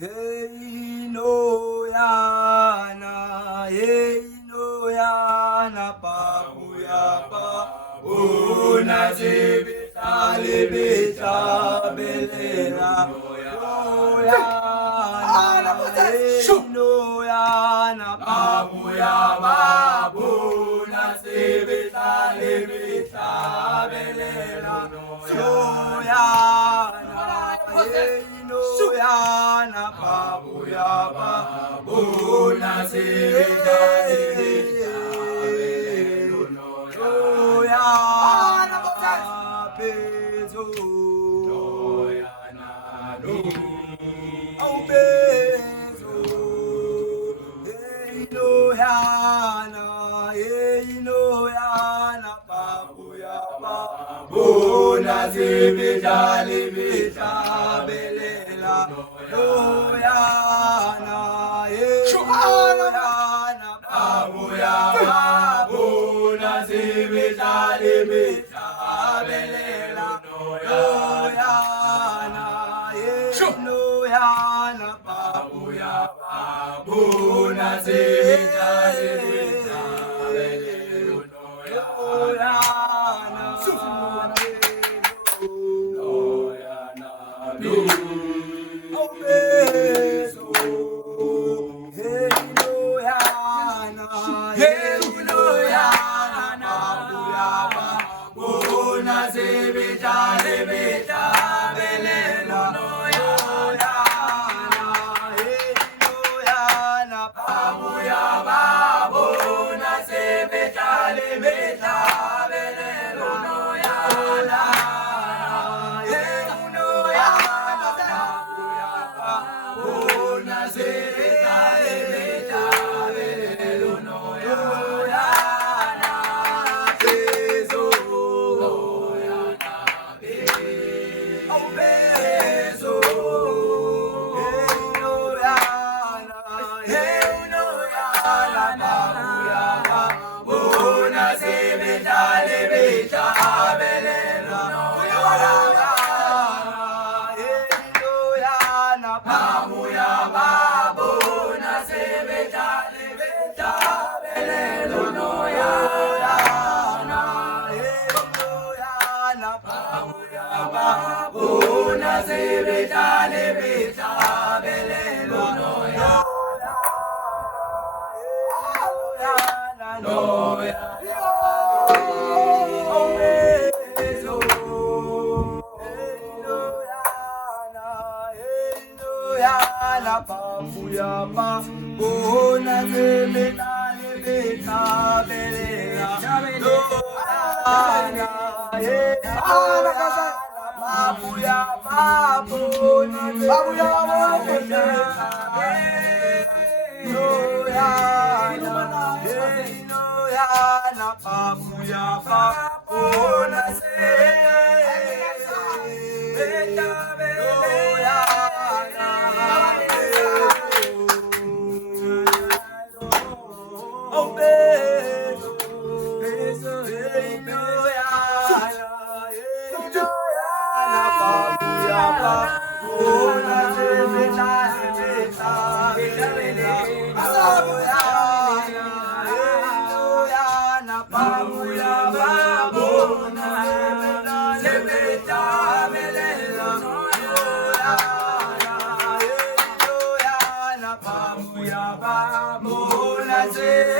Hey no yana, hey no yana, papuya pa, una zebita lebita belera, no yana, hey no yana, papuya pa, una zebita lebita belera, no yana, hey no yana, papuya pa, una zebita lebita belera, no yana, peso, no yana, no, au peso, hey no yana, hey no yana, papuya pa, una zebita lebita belera, no yana, hey no yana, papuya pa, una zebita lebita belera, no yana, hey no yana, papuya pa, una zebita lebita belera, no yana, no yana, no. Oh, beso, hey, no yana, hey, no yana, papuya, una zebita, lebita, belela, no yana, hey, no yana, papuya, una zebita, lebita, belela, no yana, hey, no yana, una zebita lebita belelo no yana peso no yana peso no yana no yana una zebita lebita belelo no yana pamuya babuna zebita lebita belelo no yana no yana pamuya babuna zebita lebita belelo no yana no la papuya pa, una zebita lebita belera, no yana, papuya pa, una zebita lebita belera, no yana, papuya pa, una zebita belera. Oh, beso, beso, hey, no yana, hey, no yana, papuya pa, una zebita lebita belera, no yana, hey, no yana, papuya pa, una zebita lebita belera, no yana, hey, no yana, papuya pa, una zebita